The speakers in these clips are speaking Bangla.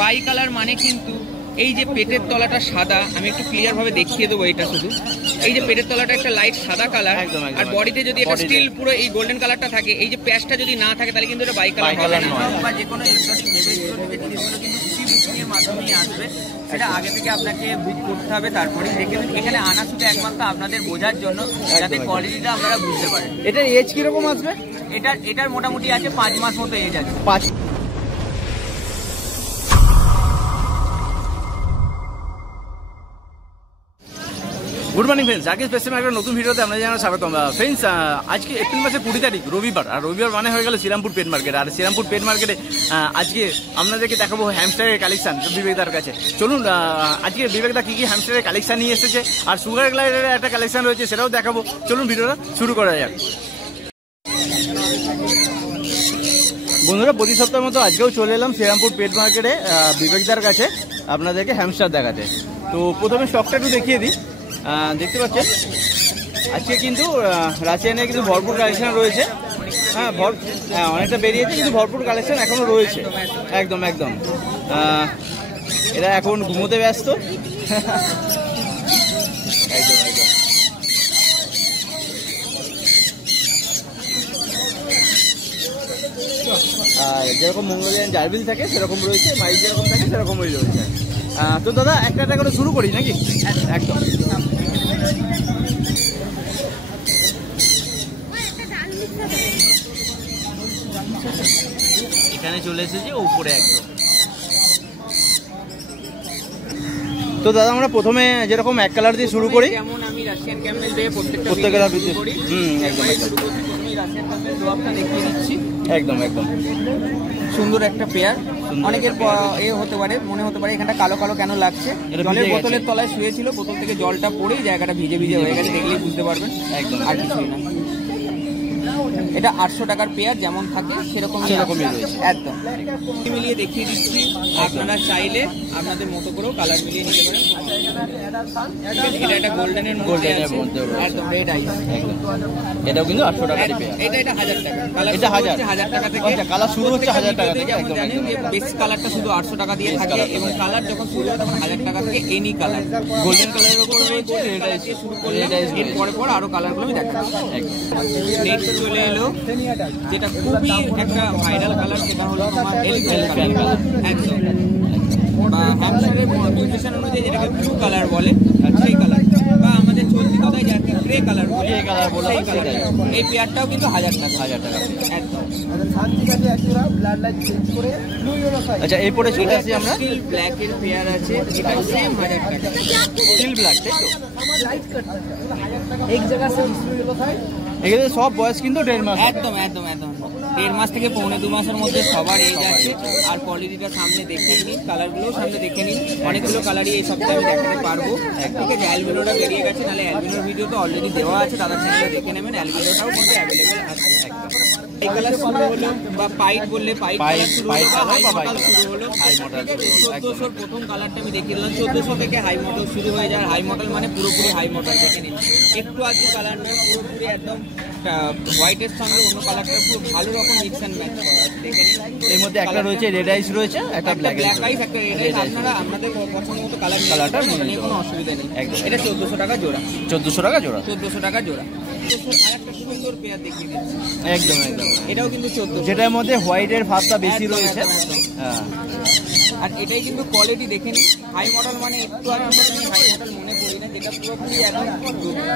বাই কালার মানে কিন্তু এই যে পেটের তলাটা সাদা, আমি একটু ক্লিয়ার ভাবে দেখিয়ে দেবো। এটা শুধু এই যে পেটের তলাটা একটা লাইট সাদা কালার, আর বডিতে যদি এটা স্টিল পুরো এই গোল্ডেন কালারটা থাকে, এই যে প্যাচটা যদি না থাকে তাহলে কিন্তু এটা বাই কালার হবে না। বা যে কোনো এক্সোটিক জিনিসগুলো কিন্তু প্রি বুকিং এর মাধ্যমেই আসবে, সেটা আগে থেকে আপনাকে বুক করতে হবে। তারপরে দেখবেন এখানে আনা শুধু একমাত্র আপনাদের বোঝার জন্য, যাতে কোয়ালিটিটা আপনারা বুঝতে পারেন। এটার এজ কিরকম আসবে? এটার মোটামুটি আছে 5 মাস মতো এজ আছে। 5। Good morning friends, Rakesh passion একটা নতুন ভিডিওতে আমরা জানাই স্বাগতম। ফ্রেন্ডস, আজকে এপ্রিল মাসের 20 তারিখ রবিবার, আর রবিবার মানে হয়ে গেল শ্রীরামপুর পেট মার্কেট। আর শ্রীরামপুর পেট মার্কেটে আজকে আপনাদেরকে দেখাবো হ্যামস্টারের কালেকশন বিবেকদার কাছে। চলুন আজকে বিবেকদা কি কি হ্যামস্টারের কালেকশন নিয়ে এসেছে, আর সুগার গ্লাইডের একটা কালেকশন রয়েছে, সেটাও দেখাবো। চলুন ভিডিওটা শুরু করা যাক। বন্ধুরা, প্রতি সপ্তাহের মতো আজকেও চলে এলাম শ্রীরামপুর পেট মার্কেটে বিবেকদার কাছে আপনাদেরকে হ্যামস্টার দেখাতে। তো প্রথমে স্টকটা একটু দেখিয়ে দিই। দেখতে পাচ্ছেন আজকে কিন্তু রাশিয়ানের কিন্তু ভরপুর কালেকশন রয়েছে। হ্যাঁ, অনেকটা বেরিয়েছে, কিন্তু ভরপুর কালেকশন এখনো রয়েছে। একদম একদম এরা এখন ঘুমোতে ব্যস্ত। একদম একদম আর যেরকম মঙ্গোলিয়ান জার্বিল থাকে সেরকম রয়েছে, মাইল যেরকম থাকে সেরকমই রয়েছে। তো দাদা একটা একটা করে শুরু করি নাকি? একদম। এখানে চলে এসেছি উপরে একদম। তো দাদা আমরা প্রথমে যেরকম এক কালার দিয়ে শুরু করি, যেমন আমি রাশিয়ান ক্যামেল দিয়ে প্রত্যেকটা একদম দেখিয়ে দিচ্ছি। একদম একদম সুন্দর একটা পেয়ার। অনেকের হতে পারে, মনে হতে পারে এখানটা কালো কালো কেন লাগছে। জলের বোতলের তলায় শুয়েছিল, বোতল থেকে জলটা পড়েই জায়গাটা ভিজে ভিজে হয়ে গেছে, দেখলেই বুঝতে পারবেন। একদম, আর কিছুই না। এটা 800 টাকার পেয়ার, যেমন থাকে সেরকমই রয়েছে। একদম মিলিয়ে দেখিয়ে দিচ্ছি, আপনারা চাইলে আপনাদের মতো করেও কালার মিলিয়ে নিতে পারেন। এটা একটা গোল্ডেনের মধ্যে একদম রেড আইস। এটাও কিন্তু 800 টাকার পেয়ার। এটা 1000 টাকা। এটা 1000 টাকা থেকে কালার শুরু হচ্ছে। 1000 টাকা থেকে। যেমন জানেন যে বেস কালারটা শুধু 800 টাকা দিয়ে থাকে, এবং কালার যখন শুরু হয় তখন 1000 টাকা থেকে এনি কালার। গোল্ডেন কালারের উপর রয়েছে, রেড আইস শুরু করলে এর পরে পর আরো কালারগুলো আমি দেখাবো। নেক্সট চলে এলো যেটা খুবই একটা ভাইরাল কালার, সেটা হলো তোমার এলিফ্যান্ট কালার। একদম বা হ্যামস্টারের মিউটেশন অনুযায়ী যেটাকে ব্লু কালার বলে, সেই কালার, বা আমাদের চলতি কথায় যাকে গ্রে কালার বলে, এই কালার বলে, সেই কালার। এই পেয়ারটাও কিন্তু 1000 টাকা। 1000 টাকা একদম। আচ্ছা, এরপরে চলে আসি আমরা স্টিল ব্ল্যাক এর পেয়ার আছে, এটাও সেম 1000 টাকা। স্টিল ব্ল্যাক, তাই তো? এক জায়গা সে এখানে সব বয়স কিন্তু 1.5 মাস। একদম একদম একদম 1.5 মাস থেকে 1.5-2 মাসের মধ্যে সবার এজ আছে। আর কোয়ালিটিটা সামনে দেখে নিন, কালারগুলোও সামনে দেখে নিন। অনেকগুলো কালারই এই সপ্তাহে আমি দেখাতে পারবো। ঠিক আছে, অ্যালবিনোটা বেরিয়ে গেছে, নাহলে অ্যালবিনোর ভিডিও তো অলরেডি দেওয়া আছে, তাদের চ্যানেলে দেখে নেবেন। অ্যালবিনোটাও কিন্তু অ্যাভেলেবেল আছে। এই কালার শুরু হলো, বা পাইট বললে পাইট কালার শুরু হলো, বা হাই মডেল শুরু হলো। 1400 প্রথম কালারটা আমি দেখিয়ে দিলাম। 1400 থেকে হাই মডেল শুরু হয়ে যায়। হাই মডেল মানে পুরোপুরি হাই মডেল দেখে নিন। একটু আধটু কালার নয়, পুরোপুরি একদম হোয়াইটের সঙ্গে অন্য কালারটা খুব ভালো রকম মিক্স অ্যান্ড ম্যাচ করা আছে, দেখে নিন। এর মধ্যে একটা রয়েছে রেড আইস রয়েছে, একটা ব্ল্যাক আইস, একটা রেড আইস। আপনারা আপনাদের পছন্দ মতো কালারটা নিয়ে কোনো অসুবিধা নেই। একদম। এটা 1400 টাকা জোড়া। 1400 টাকা জোড়া। 1400 টাকা জোড়া। আরেকটা সুন্দর পেয়ার দেখিয়ে দিচ্ছি। একদম একদম। এটাও কিন্তু 1400, যেটার মধ্যে হোয়াইটের ভাবটা বেশি রয়েছে। হ্যাঁ, আর এটাই কিন্তু কোয়ালিটি দেখে নিন। হাই মডেল মানে একটু আর আমি হাই মডেল মনে করি না, যেটা পুরোপুরি একদম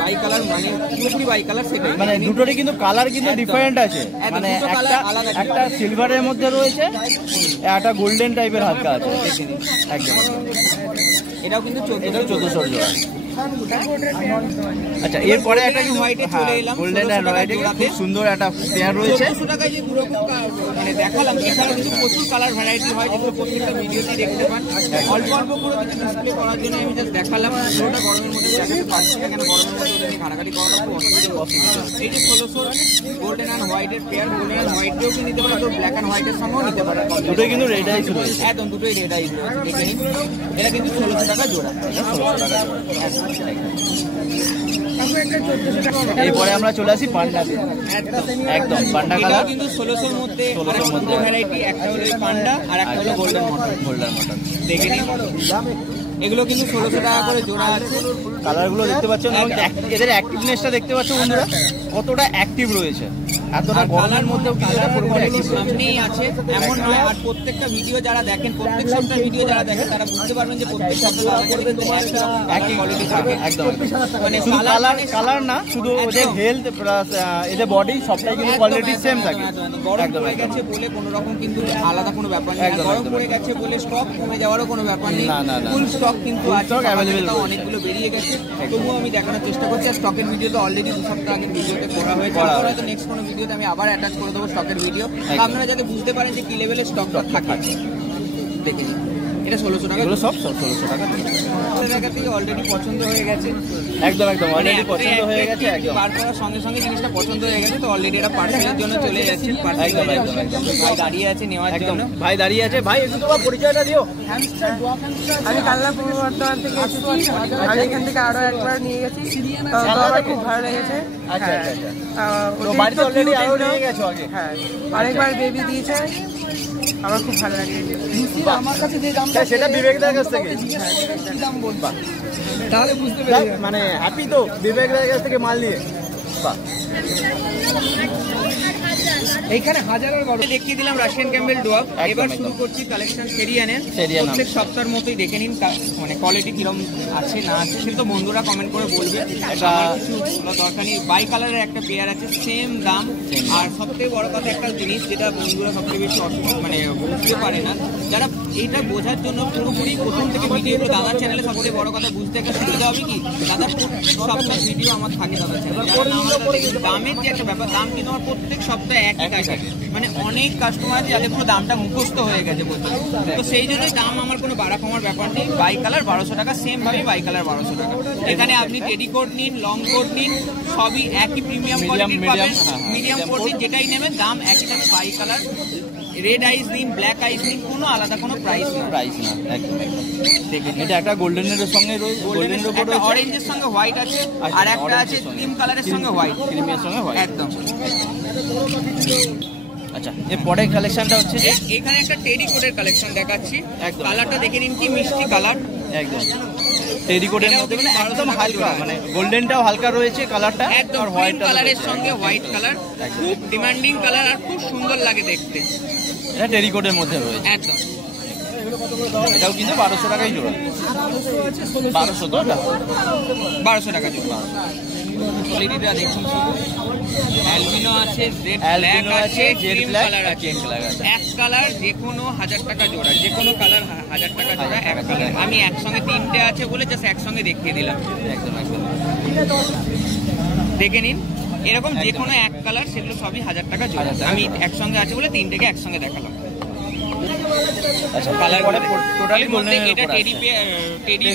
বাই কালার, মানে পুরোপুরি বাই কালার, সেটাই। মানে দুটোরই কিন্তু কালার কিন্তু ডিফারেন্ট আছে। মানে একটা সিলভারের মধ্যে রয়েছে, একটা গোল্ডেন টাইপের হালকা আছে। একদম। এটাও কিন্তু 1400 জোড়া। আচ্ছা, এরপরে একটা হোয়াইটে চলে এলাম। গোল্ডেন আর হোয়াইটে খুব সুন্দর একটা পেয়ার রয়েছে। 1400 টাকায় যে মানে দেখালাম, এছাড়া কিন্তু প্রচুর কালার ভ্যারাইটি হয়, যেগুলো প্রত্যেকটা ভিডিওতেই দেখতে পান। অল্প অল্প করে কিছু ডিসপ্লে করার জন্য আমি জাস্ট দেখালাম। পুরোটা গরমের মধ্যে দেখাতে পারছি না, কেন গরমের মধ্যে ওদের নিয়ে ঘাটাঘাটি করাটা খুব অসুবিধা। এই যে 1600 গোল্ডেন অ্যান্ড হোয়াইটের পেয়ার, গোল্ডেন অ্যান্ড হোয়াইট দিয়েও নিতে পারে, তো ব্ল্যাক অ্যান্ড হোয়াইটের সঙ্গেও নিতে পারে। দুটোই কিন্তু রেড আইস রয়েছে। একদম, দুটোই রেড আইস রয়েছে, দেখে নিন। এটা কিন্তু 1600 টাকা জোড়া। 1600 টাকা জোড়া। এরপরে আমরা চলে আসি পান্ডাতে, একদম পান্ডা কালার কিন্তু 1600-র মধ্যে 1600-র মধ্যে ভ্যারাইটি, একটা হলো পান্ডা আর একটা হলো গোল্ডেন মটন। দেখে নিন, এগুলো কিন্তু 1600 টাকা করে জোড়া আছে। কালারগুলো দেখতে পাচ্ছেন এবং এদের অ্যাক্টিভনেসটা দেখতে পাচ্ছ বন্ধুরা, কতটা অ্যাক্টিভ রয়েছে, এতটা গরমের মধ্যেও কিন্তু এটা পুরোপুরি অ্যাক্টিভ সামনেই আছে এমন নয়। আর প্রত্যেকটা ভিডিও যারা দেখেন, প্রত্যেক সপ্তাহ ভিডিও যারা দেখেন, তারা বুঝতে পারবেন যে প্রত্যেক সপ্তাহ একই কোয়ালিটি থাকে। একদম মানে শুধু কালার না, শুধু ওদের হেলথ প্লাস এদের বডি সবটাই কিন্তু কোয়ালিটি সেম থাকে। গরম পড়ে গেছে বলে কোনো রকম কিন্তু আলাদা কোনো ব্যাপার নেই, গরম পড়ে গেছে বলে স্টক কমে যাওয়ারও কোনো ব্যাপার নেই। ফুল স্টক কিন্তু আছে, অনেকগুলো বেরিয়ে গেছে, তবুও আমি দেখানোর চেষ্টা করছি। আর স্টকের ভিডিও তো অলরেডি 2 সপ্তাহ আগের ভিডিওতে করা হয়েছে, হয়তো নেক্সট কোনো ভিডিওতে আমি আবার অ্যাটাচ করে দেবো স্টকের ভিডিও, আপনারা যাতে বুঝতে পারেন যে কি লেভেলের স্টকটা থাকে। দেখে নিন, এটা 1600 টাকা, সব 1600 টাকা থেকে অলরেডি পছন্দ হয়ে গেছে। একদম অলরেডি পছন্দ হয়ে গেছে, একদম বার করার সঙ্গে সঙ্গে জিনিসটা পছন্দ হয়ে গেছে, তো অলরেডি এটা পার্সেলের জন্য চলে যাচ্ছে। একদম ভাই দাঁড়িয়ে আছে নেওয়ার জন্য, ভাই দাঁড়িয়ে আছে। ভাই একটু তোমার পরিচয়টা দিও। আমি কালনা পূর্ব বর্ধমান থেকে এসেছি, আমি এখান থেকে আরো একবার নিয়ে গেছি, আমার খুব ভালো লেগেছে। আচ্ছা, বাড়িতে অলরেডি আরো নিয়ে গেছো আগে? হ্যাঁ, অনেকবার বেবি দিয়েছে, আমার খুব ভালো লাগে। আমার কাছে যে দামটা সেটা বিবেকদার কাছ থেকে, তাহলে বুঝতে পেরে মানে হ্যাপি তো বিবেকদার কাছ থেকে মাল নিয়ে। বাহ, এইখানে হাজারের বড় দেখিয়ে দিলাম রাশিয়ান ক্যাম্বেল ডোয়াব। এবার শুরু করছি কালেকশন সেরিয়ানের। প্রত্যেক সপ্তাহের মতোই দেখে নিন মানে কোয়ালিটি কিরকম আছে না আছে, সেটা তো বন্ধুরা কমেন্ট করে বলবে। এটা কিছু দরকার নেই, বাই কালারের একটা পেয়ার আছে, সেম দাম। আর সবথেকে বড় কথা একটা জিনিস যেটা বন্ধুরা সবথেকে বেশি মানে বুঝতে পারে না, যারা এইটা বোঝার জন্য পুরোপুরি প্রথম থেকে ভিডিওগুলো দাদার চ্যানেলে সবথেকে বড় কথা বুঝতে একটা সুবিধা হবে কি, দাদার প্রত্যেক সপ্তাহ ভিডিও আমার থাকে দাদার চ্যানেলে। দামের যে একটা ব্যাপার, দাম কিন্তু আমার প্রত্যেক সপ্তাহে একই থাকে, মানে অনেক কাস্টমার আছে যাদের পুরো দামটা মুখস্থ হয়ে গেছে বলছে, তো সেই জন্যই দাম আমার কোনো বাড়া কমার ব্যাপার নেই। বাই কালার 1200 টাকা, সেম ভাবে বাই কালার 1200 টাকা। এখানে আপনি টেডি কোট নিন, লং কোট নিন, সবই একই প্রিমিয়াম কোয়ালিটির পাবেন। মিডিয়াম কোট নিন, যেটাই নেবেন দাম একই থাকবে। বাই কালার, রেড আইস নিন, ব্ল্যাক আইস নিন, কোনো আলাদা কোনো প্রাইস না। একদম দেখুন, এটা একটা গোল্ডেনের সঙ্গে রয়েছে, গোল্ডেনের উপর রয়েছে, অরেঞ্জের সঙ্গে হোয়াইট আছে, আর একটা আছে ক্রিম কালারের সঙ্গে হোয়াইট, ক্রিমের সঙ্গে হোয়াইট, একদম। আচ্ছা, এর পরের কালেকশনটা হচ্ছে এখানে একটা টেডি কোটের কালেকশন দেখাচ্ছি। কালারটা দেখে নিন, কি মিষ্টি কালার, একদম টেডি কোটের মধ্যে, মানে একদম হালকা, মানে গোল্ডেনটাও হালকা রয়েছে কালারটা, একদম হোয়াইট কালারের সঙ্গে হোয়াইট কালার, খুব ডিমান্ডিং কালার আর খুব সুন্দর লাগে দেখতে। এটা টেডি কোটের মধ্যে রয়েছে, একদম। এটাও কিন্তু 1200 টাকাই জোড়া। 1200 তো, 1200 টাকা জোড়া। কোয়ালিটিটা দেখুন, অ্যালবিনো আছে, ব্ল্যাক আছে, ক্রিম কালার আছে, এক কালার যে কোনো 1000 টাকা জোড়া, যে কোনো কালার 1000 টাকা জোড়া, এক কালার। আমি একসঙ্গে 3টে আছে বলে জাস্ট একসঙ্গে দেখিয়ে দিলাম। একদম দেখে নিন, এরকম যে কোনো এক কালার, সেগুলো সবই 1000 টাকা জোড়া। আমি একসঙ্গে আছে বলে 3টেকে একসঙ্গে দেখালাম। এটা টেডি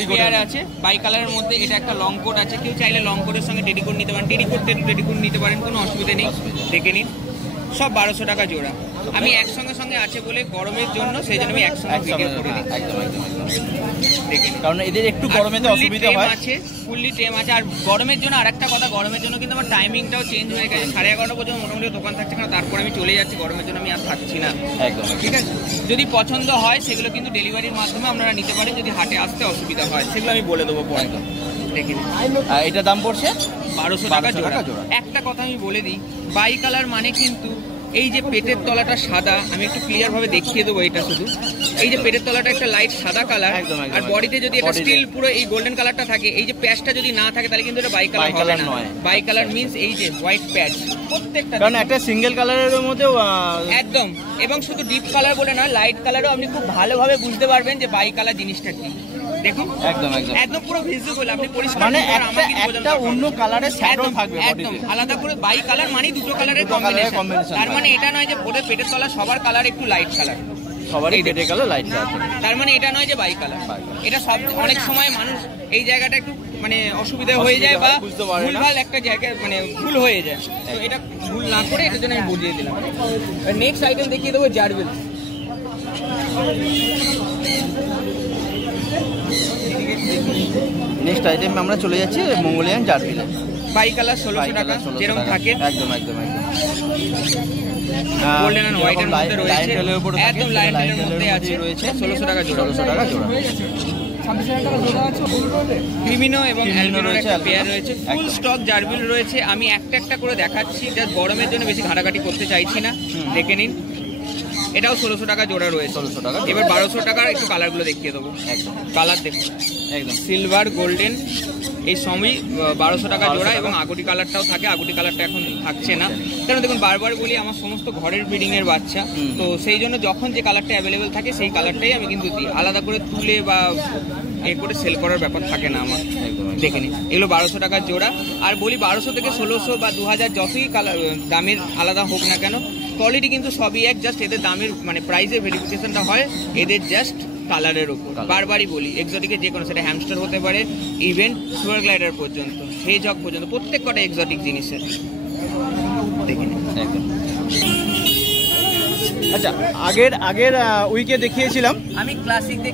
পেয়ার আছে, বাই কালারের মধ্যে। এটা একটা লং কোট আছে, কেউ চাইলে লং কোটের সঙ্গে টেডি কোট নিতে পারেন, টেডি কোট নিতে পারেন, কোনো অসুবিধা নেই। দেখে নিন, সব 1200 টাকা জোড়া। আমি একসঙ্গে সঙ্গে আছে বলে গরমের জন্য, সেই জন্য আমি একসঙ্গে ভিডিও করে দিই। দেখে নিন, কারণ এদের একটু গরমেতে অসুবিধা হয়, আছে ফুললি টেম আছে। আর গরমের জন্য আরেকটা কথা, গরমের জন্য কিন্তু আমার টাইমিংটাও চেঞ্জ হয়ে গেছে। 11:30 পর্যন্ত মোটামুটি দোকান থাকছে, কারণ তারপর আমি চলে যাচ্ছি, গরমের জন্য আমি আর থাকছি না। একদম ঠিক আছে, যদি পছন্দ হয় সেগুলো কিন্তু ডেলিভারির মাধ্যমে আপনারা নিতে পারেন, যদি হাটে আসতে অসুবিধা হয় সেগুলো আমি বলে দেবো পরে। দেখে নিন, এটা দাম পড়ছে 1200 টাকা জোড়া। একটা কথা আমি বলে দিই, বাই কালার মানে কিন্তু এই যে পেটের তলাটা সাদা, আমি একটু ক্লিয়ার ভাবে দেখিয়ে দেবো। এটা শুধু এই যে পেটের তলাটা একটা লাইট সাদা কালার, আর বডিতে যদি এটা স্টিল পুরো এই গোল্ডেন কালারটা থাকে, এই যে প্যাচটা যদি না থাকে তাহলে কিন্তু এটা বাই কালার হবে না। বাই কালার মিন্স এই যে হোয়াইট প্যাচ প্রত্যেকটা, কারণ একটা সিঙ্গেল কালারের মধ্যে একদম। এবং শুধু ডিপ কালার বলে না, লাইট কালারও আপনি খুব ভালোভাবে বুঝতে পারবেন যে বাই কালার জিনিসটা কি। দেখুন, একদম পুরো ভিজিবল, আপনি পরিষ্কার, মানে একটা অন্য কালারের শ্যাডো থাকবে একদম আলাদা করে। বাই কালার মানে দুটো কালারের কম্বিনেশন, তার মানে এটা নয় যে ওদের পেটের তলা সবার কালার একটু লাইট কালার, সবারই পেটের কালার লাইট আছে, তার মানে এটা নয় যে বাই কালার। এটা সব অনেক সময় মানুষ এই জায়গাটা একটু মানে অসুবিধা হয়ে যায় বা ভুলভাল একটা জায়গায় মানে ভুল হয়ে যায়, তো এটা ভুল না করে এটার জন্য আমি বুঝিয়ে দিলাম। নেক্সট আইটেম দেখিয়ে দেবো জারবেল। নেক্সট আইটেম আমরা চলে যাচ্ছি মঙ্গোলিয়ান জারবেলে। বাই কালার 1600 টাকা যেরকম থাকে একদম একদম একদম গোল্ডেন এন্ড হোয়াইট এর মধ্যে রয়েছে একদম লাইন এর মধ্যে আছে রয়েছে 1600 টাকা জোড়া। ক্রিমিনো এবং অ্যালবিনোর একটা পেয়ার রয়েছে, ফুল স্টক জারবিল রয়েছে। আমি একটা একটা করে দেখাচ্ছি, জাস্ট গরমের জন্য বেশি ঘাটাঘাটি করতে চাইছি না, দেখে নিন। এটাও 1600 টাকা জোড়া রয়েছে, 1600 টাকা। এবার 1200 টাকার একটু কালারগুলো দেখিয়ে দেবো। একদম কালার দেখুন, একদম সিলভার গোল্ডেন এই সবই 1200 টাকা জোড়া। এবং আগুটি কালারটাও থাকে, আগুটি কালারটা এখন থাকছে না, কারণ দেখুন বারবার বলি আমার সমস্ত ঘরের ব্রিডিং এর বাচ্চা, তো সেই জন্য যখন যে কালারটা অ্যাভেলেবেল থাকে সেই কালারটাই আমি কিন্তু দিই, আলাদা করে তুলে বা এ করে সেল করার ব্যাপার থাকে না আমার। দেখে নিন, এগুলো 1200 টাকার জোড়া। আর বলি 1200 থেকে 1600 বা 2000 যতই কালার দামের আলাদা হোক না কেন, কোয়ালিটি কিন্তু সবই এক, জাস্ট এদের দামের মানে প্রাইসের ভেরিফিকেশনটা হয় এদের জাস্ট কালারের উপর। বারবারই বলি এক্সোটিকের যে কোনো, সেটা হ্যামস্টার হতে পারে ইভেন সুপার গ্লাইডার পর্যন্ত, হেজহগ পর্যন্ত, প্রত্যেক কটা এক্সোটিক জিনিসের। দেখে নিন একদম। আচ্ছা, আগের উইকে দেখিয়েছিলাম আমি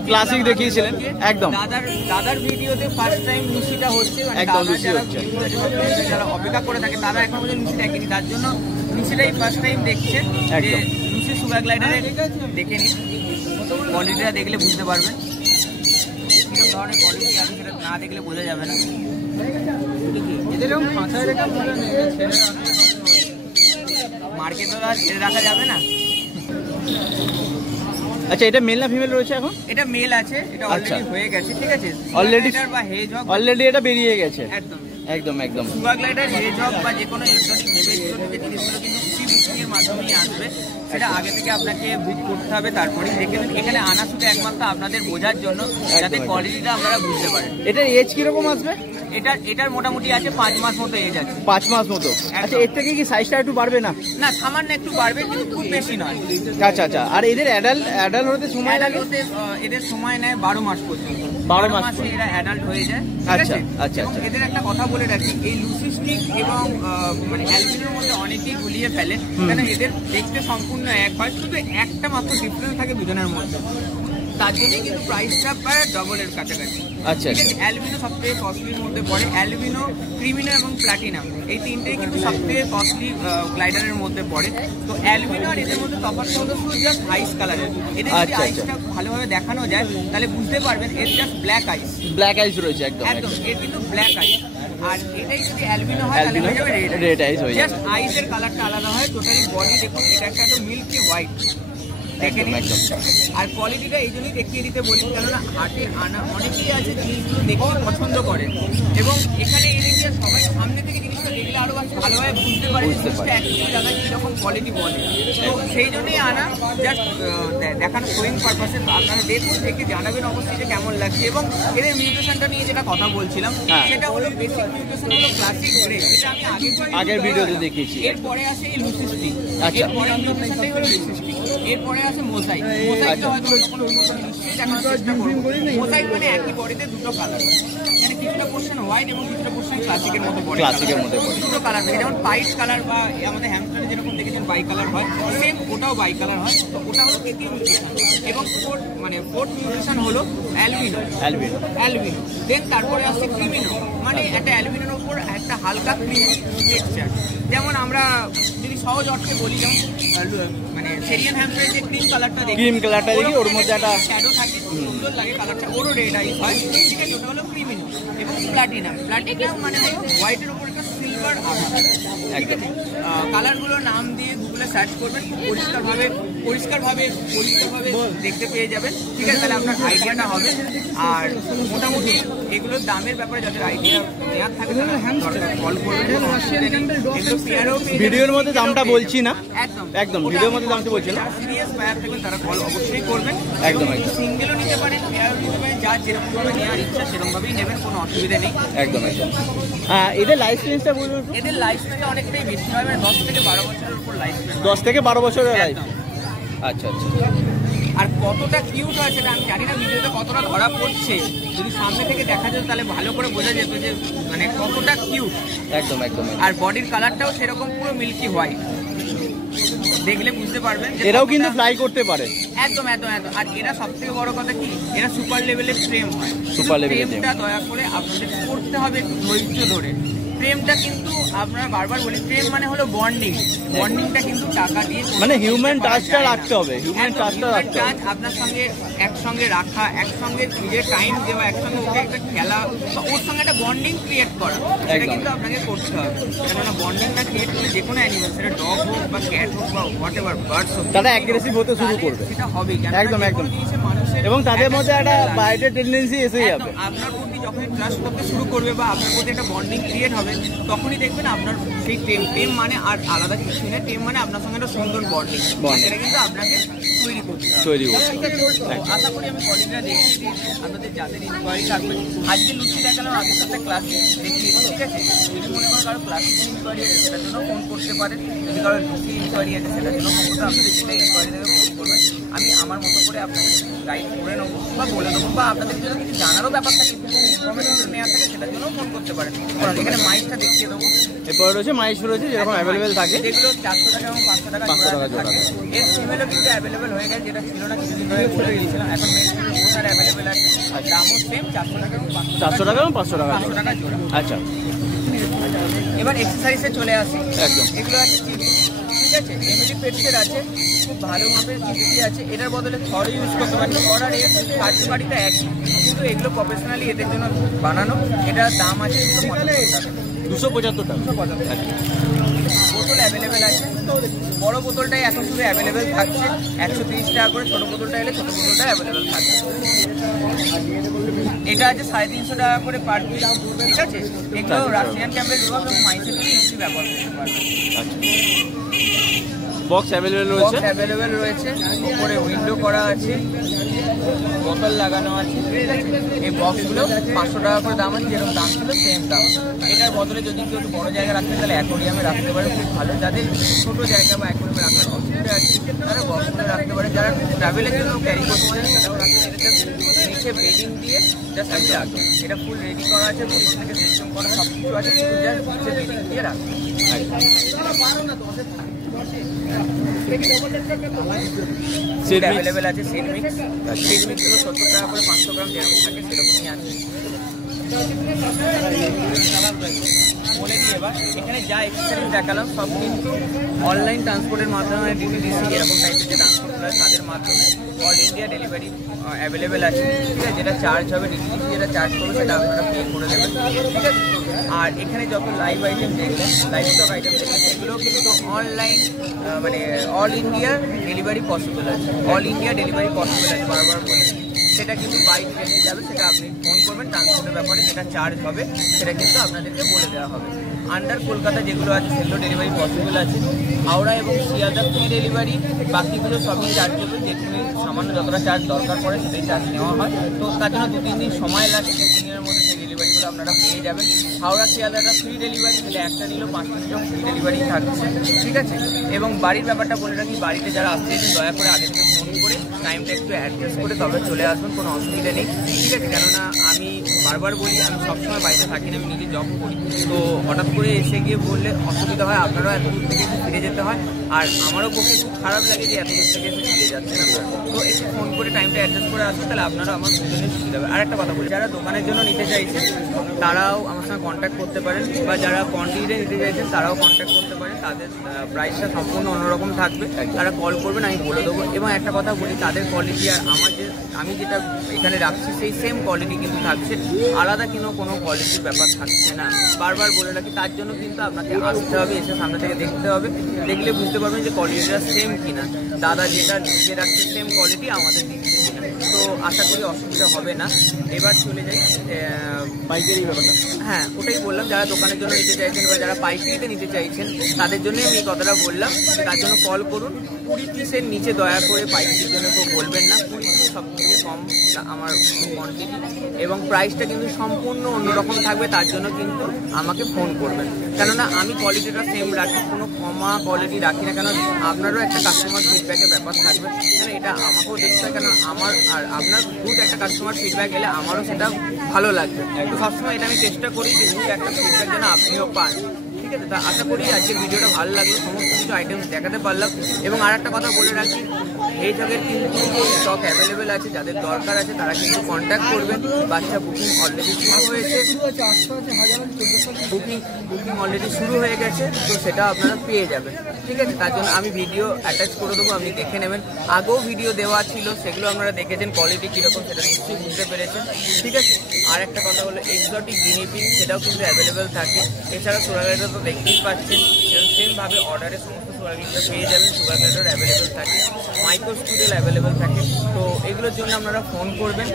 ক্লাসিক দেখিয়েছিলেন একদম। দাদার ভিডিওতে ফার্স্ট টাইম লুসিটা হচ্ছে, মানে একদম লুসি হচ্ছে। যারা অপেক্ষা করে থাকে তারা এখন পর্যন্ত লুসি দেখেনি, তার জন্য লুসিটাই ফার্স্ট টাইম দেখছে। যে লুসি সুপার গ্লাইডারে দেখে নিন, কোয়ালিটিটা দেখলে বুঝতে পারবেন কিরকম ধরনের কোয়ালিটি আছে, সেটা না দেখলে বোঝা যাবে না। মার্কেটে তো আর ছেড়ে রাখা যাবে না। আচ্ছা, এটা মেল না ফিমেল রয়েছে এখন? এটা মেল আছে, এটা অলরেডি হয়ে গেছে, ঠিক আছে। অলরেডি এটা বেরিয়ে গেছে, একদম একদম একদম। সুপার গ্লাইডার, হেজহগ বা যে কোনো এক্সোটিক হেভি এক্সোটিক জিনিসগুলো কিন্তু প্রি বুকিং এর মাধ্যমেই আসবে, সেটা আগে থেকে আপনাকে বুক করতে হবে। তারপরে দেখে নিন, এখানে আনা শুধু একমাত্র আপনাদের বোঝার জন্য, যাতে কোয়ালিটিটা আপনারা বুঝতে পারেন। এটার এজ কিরকম আসবে? এটার মোটামুটি আছে 5 মাস মতো এজ আছে। 5 মাস মতো। আচ্ছা, এর থেকে কি সাইজটা একটু বাড়বে না? না, সামান্য একটু বাড়বে, কিন্তু খুব বেশি নয়। আচ্ছা আচ্ছা। আর এদের অ্যাডাল্ট হতে সময় লাগে? এদের সময় নেয় 12 মাস পর্যন্ত। 12 মাসে এরা অ্যাডাল্ট হয়ে যায়। আচ্ছা আচ্ছা। এদের একটা কথা বলে রাখি, এই লুসি স্টিক এবং মানে অ্যালবিনোর মধ্যে অনেকেই গুলিয়ে ফেলে, কেন এদের দেখতে সম্পূর্ণ এক হয়, শুধু একটা মাত্র ডিফারেন্স থাকে দুজনের মধ্যে, তার জন্যই কিন্তু প্রাইসটা প্রায় ডবলের কাছাকাছি। আচ্ছা। অ্যালবিনো সবথেকে কস্টলির মধ্যে পড়ে, অ্যালবিনো, ক্রিমিনো এবং প্লাটিনাম এই তিনটেই কিন্তু সবথেকে কস্টলি গ্লাইডারের মধ্যে পড়ে। তো অ্যালবিনো আর এদের মধ্যে তফাৎ হলো শুধু জাস্ট আইস কালারের। এদের যদি আইসটা ভালোভাবে দেখানো যায় তাহলে বুঝতে পারবেন এর জাস্ট ব্ল্যাক আইস। ব্ল্যাক আইস রয়েছে একদম একদম, এর কিন্তু ব্ল্যাক আইস। আর এটাই যদি অ্যালবিনো হয় তাহলে হয়ে যাবে রেড আইস হয়ে যাবে। জাস্ট আইসের কালারটা আলাদা হয়, টোটালি বডি দেখুন এটা একটা একদম মিল্কি হোয়াইট। আর কোয়ালিটিটা এই জন্যই দেখিয়ে দিতে বলি, কেননা হাটে আনা অনেকেই আছে জিনিসগুলো দেখতে পছন্দ করে, এবং এখানে এনে গিয়ে সবাই সামনে থেকে জিনিসটা দেখলে আরো ভালোভাবে বুঝতে পারে জিনিসটা অ্যাকচুয়ালি দাদা কীরকম কোয়ালিটি বলে। তো সেই জন্যই আনা, জাস্ট দেখানো, শোয়িং পারপাসে। আপনারা দেখুন, দেখে জানাবেন অবশ্যই যে কেমন লাগছে। এবং এদের মিউটেশনটা নিয়ে যেটা কথা বলছিলাম, সেটা হলো বেসিক মিউটেশন হলো ক্লাসিক গ্রে, যেটা আমি আগের ভিডিওতে দেখিয়েছি। এরপরে আসে এই লুসি স্টিক, এরপরে মিউটেশনটাই হলো লুসি স্টিক, এরপরে আসে মোজাইক। মোজাইকটা হয়তো দেখানোর চেষ্টা করবো। মোজাইক মানে একই বডিতে দুটো কালার, মানে কিছুটা পোর্শন হোয়াইট এবং কিছুটা পোর্শন ক্লাসিকের মতো বডি, দুটো কালার থাকে। যেমন পাইট কালার বা আমাদের হ্যামস্টারে যেরকম দেখেছেন বাই কালার হয়, সেম ওটাও বাই কালার হয়। তো ওটা হলো তৃতীয় মিউটেশন, এবং ফোর্থ মিউটেশন হলো অ্যালবিনো। দেন তারপরে আসছে ক্রিমিনো, মানে একটা অ্যালবিনোর উপর একটা হালকা ক্রিমি টেক্সচার। যেমন আমরা যদি সহজ অর্থে বলি, যেমন মানে সেরিয়ান হ্যামস্টারের যে ক্রিম কালারটা দেখি, ওর মধ্যে একটা শ্যাডো থাকে, সুন্দর লাগে কালারটা, ওরও রেড আইস হয়, ঠিক আছে। ওটা হলো ক্রিমিনো। এবং প্লাটিনাম মানে হলো হোয়াইটের উপর একটা সিলভার আভা, ঠিক আছে। কালারগুলোর নাম দিয়ে গুগলে সার্চ করবেন, পরিষ্কারভাবে দেখতে পেয়ে যাবেন, ঠিক আছে। তাহলে আপনার আইডিয়াটা হবে। আর মোটামুটি এগুলোর দামের ব্যাপারে যাদের আইডিয়া নেওয়ার থাকে তারা কল করবেন। ভিডিওর মধ্যে দামটা বলছি না, একদম ভিডিওর মধ্যে দামটা বলছি না। সিরিয়াস বায়ার থাকবেন তারা কল অবশ্যই করবেন। একদম সিঙ্গেলও নিতে পারেন, পেয়ারও নিতে পারেন, যার যেরকমভাবে নেওয়ার ইচ্ছা সেরকমভাবেই নেবেন, কোনো অসুবিধা নেই। একদম। এদের লাইফ স্পেসটা বলুন। এদের লাইফ স্পেসটা অনেকটাই বেশি হয়, মানে 10 থেকে 12 বছরের উপর লাইফ স্পেস। 10 থেকে 12 বছরের লাইফ। আচ্ছা। আর কতটা কিউট হয় সেটা আমি জানি না ভিডিওতে কতটা ধরা পড়ছে, যদি সামনে থেকে দেখা যেত তাহলে ভালো করে বোঝা যেত যে মানে কতটা কিউট। একদম। আর বডির কালারটাও সেরকম পুরো মিল্কি হোয়াইট, দেখলে বুঝতে পারবেন। এরাও কিন্তু ফ্লাই করতে পারে, একদম। আর এরা সবথেকে বড় কথা কি, এরা সুপার লেভেলের ফ্রেম হয়। সুপার লেভেলের ফ্রেমটা দয়া করে আপনাদের করতে হবে একটু ধৈর্য ধরে, প্রেমটা কিন্তু আপনারা বারবার বলি, প্রেম মানে হলো বন্ডিং, বন্ডিংটা কিন্তু টাকা দিয়ে মানে হিউম্যান টাচটা রাখতে হবে, হিউম্যান টাচটা রাখতে হবে, আপনার সঙ্গে একসঙ্গে রাখা, একসঙ্গে নিজের টাইম দেওয়া, একসঙ্গে ওকে একটা খেলা বা ওর সঙ্গে একটা বন্ডিং ক্রিয়েট করা, এটা কিন্তু আপনাকে করতে হবে। কেননা বন্ডিংটা ক্রিয়েট করলে যে কোনো অ্যানিমাল, সেটা ডগ হোক বা ক্যাট হোক বা হোয়াট এভার বার্ডস হোক, তারা অ্যাগ্রেসিভ হতে শুরু করবে, সেটা হবে একদম একদম, এবং তাদের মধ্যে একটা বাইটের টেন্ডেন্সি এসে যাবে। আপনার প্রতি যখনই ট্রাস্ট করতে শুরু করবে বা আপনার প্রতি একটা বন্ডিং ক্রিয়েট হবে, তখনই দেখবেন আপনার সেই টেম মানে আর আলাদা কিছু নেই, টেম মানে আপনার সঙ্গে একটা সুন্দর বন্ডিং, সেটা কিন্তু আপনাকে তৈরি করতে হবে। আশা করি আমি কলিগরা দেখিয়ে দিয়েছি আপনাদের যাদের ইনকোয়ারি থাকবে। আজকে লুচি দেখানোর আগে সাথে ক্লাসিক দেখিয়ে, ঠিক আছে? যদি মনে করেন কারো ক্লাসিক ইনকোয়ারি আছে সেটার জন্য ফোন করতে পারেন, যদি কারো লুচি ইনকোয়ারি আছে সেটার জন্য ফোন করতে, আপনি যেটা ইনকোয়ারি দেবে ফোন করবেন, আমি আমার মতো করে আপনাকে গাইড করে নেবো বা বলে দেবো, বা আপনাদের যদি কিছু জানারও ব্যাপার থাকে, ইনফরমেশন নেওয়া থাকে, সেটার জন্য ফোন করতে পারেন। এখানে মাইকটা দেখিয়ে দেবো, এরপরে রয়েছে মাইশ রয়েছে যেরকম অ্যাভেলেবেল থাকে, যেগুলো 400 টাকা এবং 500 টাকা থাকে। এর ফিমেলও কিন্তু অ্যাভেলেবেল হয়ে গেছে, যেটা ছিল না কিছুদিন ধরে বলে দিয়েছিলাম, এখন মেল অ্যাভেলেবেল আছে, আর দামও সেম 400 টাকা এবং 400 টাকা এবং 500 টাকা জোড়া। আচ্ছা, এবার এক্সারসাইজে চলে আসি। একদম, এগুলো আছে চিপস, ঠিক আছে? এমনি পেটসের আছে, খুব ভালো মাপের চিপসি আছে, এটার বদলে খড় ইউজ করতে পারেন, খড় আর কাঠি বাড়িটা একই, কিন্তু এগুলো প্রফেশনালি এদের জন্য বানানো। এটার দাম আছে 275 টাকা। বোতল অ্যাভেলেবেল আছে, বড় বোতলটাই এখন শুধু অ্যাভেলেবেল থাকছে 130 টাকা করে, ছোটো বোতলটা এলে ছোটো বোতলটা অ্যাভেলেবেল থাকছে। এটা আছে 350 টাকা করে পার পিস, ঠিক আছে? এগুলো রাশিয়ান ক্যাম্পেল এবং মাইসের থেকে ইজি ব্যবহার করতে পারবে। বক্স অ্যাভেলেবেল রয়েছে, অ্যাভেলেবেল রয়েছে, উপরে উইন্ডো করা আছে, বোতল লাগানো আছে, ঠিক আছে? এই বক্সগুলো 500 টাকা করে দাম আছে, যেরকম দাম ছিল সেম দাম। এটার বদলে যদি কেউ একটু বড় জায়গা রাখতে তাহলে অ্যাকোরিয়ামে রাখতে পারে, খুব ভালো। যাদের ছোট জায়গা বা অ্যাকোরিয়ামে রাখার অসুবিধা আছে তারা বক্সে রাখতে পারে, যারা ট্রাভেলের জন্য ক্যারি করতে পারে সেটাও রাখতে পারে। নিচে বেডিং দিয়ে জাস্ট আমি রাখবো, এটা ফুল রেডি করা আছে, বোতল থেকে সিস্টেম করা সব কিছু আছে, শুধু জাস্ট নিচে বেডিং দিয়ে রাখবো। অ্যাভেলেবেল আছে সেট মিক্স, সেট মিক্সগুলো 70 টাকা করে 500 গ্রাম যেরকম থাকে সেরকমই আছে। বলে দিই এবার, এখানে যা এক্সেসরিজ দেখালাম সব কিন্তু অনলাইন ট্রান্সপোর্টের মাধ্যমে, ডিটিডিসি এরকম টাইপের যে ট্রান্সপোর্ট হয় তাদের মাধ্যমে অল ইন্ডিয়া ডেলিভারি অ্যাভেলেবেল আছে, ঠিক আছে? যেটা চার্জ হবে ডিটিডিসি, যেটা চার্জ করবে সেটা আপনারা পে করে দেবেন, ঠিক আছে? আর এখানে যত লাইভ আইটেম দেখলেন, লাইভ স্টক আইটেম দেখলেন, সেগুলো কিন্তু অনলাইন মানে অল ইন্ডিয়া ডেলিভারি পসিবল আছে, অল ইন্ডিয়া ডেলিভারি পসিবল আছে, বারবার বলছি। সেটা কিন্তু বাই ট্রেনে যাবে, সেটা আপনি ফোন করবেন, ট্রান্সপোর্টের ব্যাপারে যেটা চার্জ হবে সেটা কিন্তু আপনাদেরকে বলে দেওয়া হবে। আন্ডার কলকাতা যেগুলো আছে সেগুলো ডেলিভারি পসিবল আছে, হাওড়া এবং শিয়ালদা ফ্রি ডেলিভারি, বাকিগুলো সবই চার্জেবল, যেগুলি সামান্য যতটা চার্জ দরকার পড়ে সেটাই চার্জ নেওয়া হয়। তো তার জন্য 2-3 দিন সময় লাগে, 2-3 দিনের মধ্যে সেই ডেলিভারিগুলো আপনারা পেয়ে যাবেন। হাওড়া শিয়ালদাটা ফ্রি ডেলিভারি, তাহলে একটা নিলেও 5 মিনিটও ফ্রি ডেলিভারি থাকছে, ঠিক আছে? এবং বাড়ির ব্যাপারটা বলে রাখি, বাড়িতে যারা আসতে দয়া করে আগে থেকে ফোন করে টাইমটা একটু অ্যাডজাস্ট করে তবে চলে আসবেন, কোনো অসুবিধা নেই, ঠিক আছে? কেননা আমি বারবার বলি, আমি সবসময় বাড়িতে থাকি না, আমি নিজে জব করি, তো হঠাৎ করে এসে গিয়ে বললে অসুবিধা হয়, আপনারাও এত দূর থেকে এসে ফিরে যেতে হয়, আর আমারও পক্ষে খুব খারাপ লাগে যে এত দূর থেকে এসে ফিরে যাচ্ছেন আপনারা। তো একটু ফোন করে টাইমটা অ্যাডজাস্ট করে আসবেন, তাহলে আপনারা আমার জন্য সুবিধা হবে। আর একটা কথা বলি, যারা দোকানের জন্য নিতে চাইছেন তারাও আমার সঙ্গে কন্ট্যাক্ট করতে পারেন, বা যারা কোয়ান্টিটিতে নিতে চাইছেন তারাও কন্ট্যাক্ট করতে পারেন, তাদের প্রাইসটা সম্পূর্ণ অন্যরকম থাকবে, তারা কল করবেন, আমি বলে দেবো। এবং একটা কথা বলি, তাদের কোয়ালিটি আর আমি যেটা এখানে রাখছি সেই সেম কোয়ালিটি কিন্তু থাকছে, আলাদা কোনো কোয়ালিটির ব্যাপার থাকছে না, বারবার বলে রাখি। তার জন্য কিন্তু আপনাকে আসতে হবে, এসে সামনে থেকে দেখতে হবে, দেখলে বুঝতে পারবেন যে কোয়ালিটিটা সেম কিনা, দাদা যেটা নিজে রাখছে সেম কোয়ালিটি আমাদের দিচ্ছে কিনা। তো আশা করি অসুবিধা হবে না। এবার চলে যাই পাইকারি ব্যাপারটা। হ্যাঁ, ওটাই বললাম, যারা দোকানের জন্য নিতে চাইছেন বা যারা পাইকারিতে নিতে চাইছেন তাদের জন্যই আমি এই কথাটা বললাম, তার জন্য কল করুন। 20 পিসের নিচে দয়া করে পাইকারির জন্য কেউ বলবেন না, 20 পিস সব থেকে কম আমার কোয়ান্টিটি, এবং প্রাইসটা কিন্তু সম্পূর্ণ অন্যরকম থাকবে, তার জন্য কিন্তু আমাকে ফোন করবেন। কেননা আমি কোয়ালিটিটা সেম রাখি, কোনো কমা কোয়ালিটি রাখি না, কেন আপনারও একটা কাস্টমার ফিডব্যাকের ব্যাপার থাকবে, কেন এটা আমাকেও দেখতে হয়, কেন আমার আর আপনার গুড একটা কাস্টমার ফিডব্যাক এলে আমারও সেটা ভালো লাগবে। তো সবসময় এটা আমি চেষ্টা করি যে গুড একটা ফিডব্যাক যেন আপনিও পান, ঠিক আছে? তা আশা করি আজকের ভিডিওটা ভালো লাগলো, সমস্ত কিছু আইটেম দেখাতে পারলাম। এবং আর একটা কথা বলে রাখি, এই জায়গার কিন্তু স্টক অ্যাভেলেবেল আছে, যাদের দরকার আছে তারা কিন্তু কন্ট্যাক্ট করবেন। বাচ্চা বুকিং অলরেডি শুরু হয়েছে, বুকিং অলরেডি শুরু হয়ে গেছে, তো সেটা আপনারা পেয়ে যাবেন। ঠিক আছে, তার জন্য আমি ভিডিও অ্যাটাচ করে দেবো, আপনি দেখে নেবেন। আগেও ভিডিও দেওয়া ছিল, সেগুলো আপনারা দেখেছেন, কোয়ালিটি কীরকম সেটা নিশ্চয়ই বুঝতে পেরেছেন। ঠিক আছে, আর একটা কথা হলো এক্সোটিক গিনিপিগ, সেটাও কিন্তু অ্যাভেলেবেল থাকে। এছাড়া সুগার গ্লাইডার তো দেখতেই পাচ্ছেন, এবং সেমভাবে অর্ডারে সমস্ত সুগার গ্লাইডার পেয়ে যাবেন। সুগার গ্লাইডার অ্যাভেলেবেল থাকে, মাইক্রো স্টুডেল অ্যাভেলেবেল থাকে। তো এগুলোর জন্য আপনারা ফোন করবেন,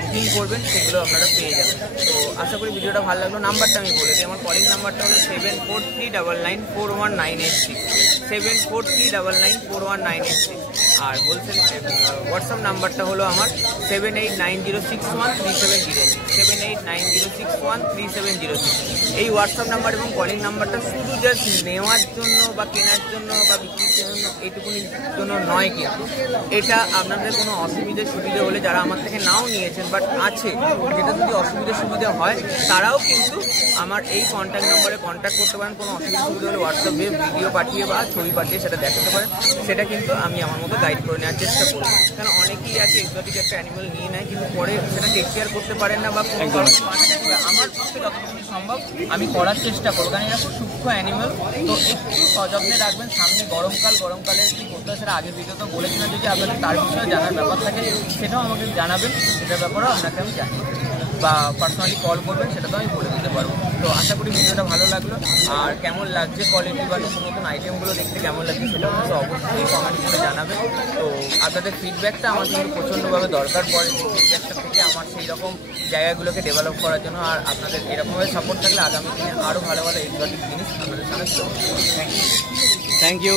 বুকিং করবেন, সেগুলো আপনারা পেয়ে যাবেন। তো আশা করি ভিডিওটা ভালো লাগলো। নাম্বারটা আমি বলে দিই, আমার কলিং নাম্বারটা হলো 7439941986, 7439941986। আর হোলসেল হোয়াটসঅ্যাপ নাম্বারটা হলো আমার 7890613706, 7890613706। এই হোয়াটসঅ্যাপ নাম্বার এবং কলিং নাম্বারটা শুধু জাস্ট নেওয়ার জন্য বা কেনার জন্য বা বিক্রির জন্য এইটুকুনির জন্য নয়, কিন্তু এটা আপনাদের কোনো অসুবিধা সুবিধা হলে, যারা আমার থেকে নাও নিয়েছেন বাট আছে, যেটা যদি অসুবিধা সুবিধা হয় তারাও কিন্তু আমার এই কন্ট্যাক্ট নম্বরে কন্ট্যাক্ট করতে পারেন। কোনো অসুবিধা সুবিধা হলে হোয়াটসঅ্যাপে ভিডিও পাঠিয়ে বা ছবি পাঠিয়ে সেটা দেখাতে পারেন, সেটা কিন্তু আমি আমার মতো গাইড করে নেওয়ার চেষ্টা করব। কারণ অনেকেই আছে এক্সোটিক একটা অ্যানিমাল নিয়ে নেয়, কিন্তু পরে সেটা টেক কেয়ার করতে পারেন না, বা কোনো আমার পক্ষে যতটুকু সম্ভব আমি করার চেষ্টা করবো। কারণ এরা খুব সূক্ষ্ম অ্যানিমাল, তো একটু সযত্নে রাখবেন। সামনে গরমকালে কি করতে হয় সেটা আগের ভিডিও তো বলেছিলাম। যদি আপনাদের তার বিষয়ে জানার ব্যাপার থাকে সেটাও আমাকে জানাবেন, সেটার ব্যাপারেও আপনাকে আমি জানিয়ে দেবো, বা পার্সোনালি কল করবেন, সেটা তো আমি বলে দিতে পারবো। তো আশা করি ভিডিওটা ভালো লাগলো। আর কেমন লাগছে কোয়ালিটি বা নতুন নতুন আইটেমগুলো দেখতে কেমন লাগছে সেটা কিন্তু অবশ্যই কমেন্ট করে জানাবেন। তো আপনাদের ফিডব্যাকটা আমার কিন্তু প্রচণ্ডভাবে দরকার পড়ে, যে ফিডব্যাকটা থেকে আমার সেই রকম জায়গাগুলোকে ডেভেলপ করার জন্য। আর আপনাদের এরকমভাবে সাপোর্ট থাকলে আগামী দিনে আরও ভালো ভালো এক্সোটিক জিনিস আপনাদের সামনে। Thank you.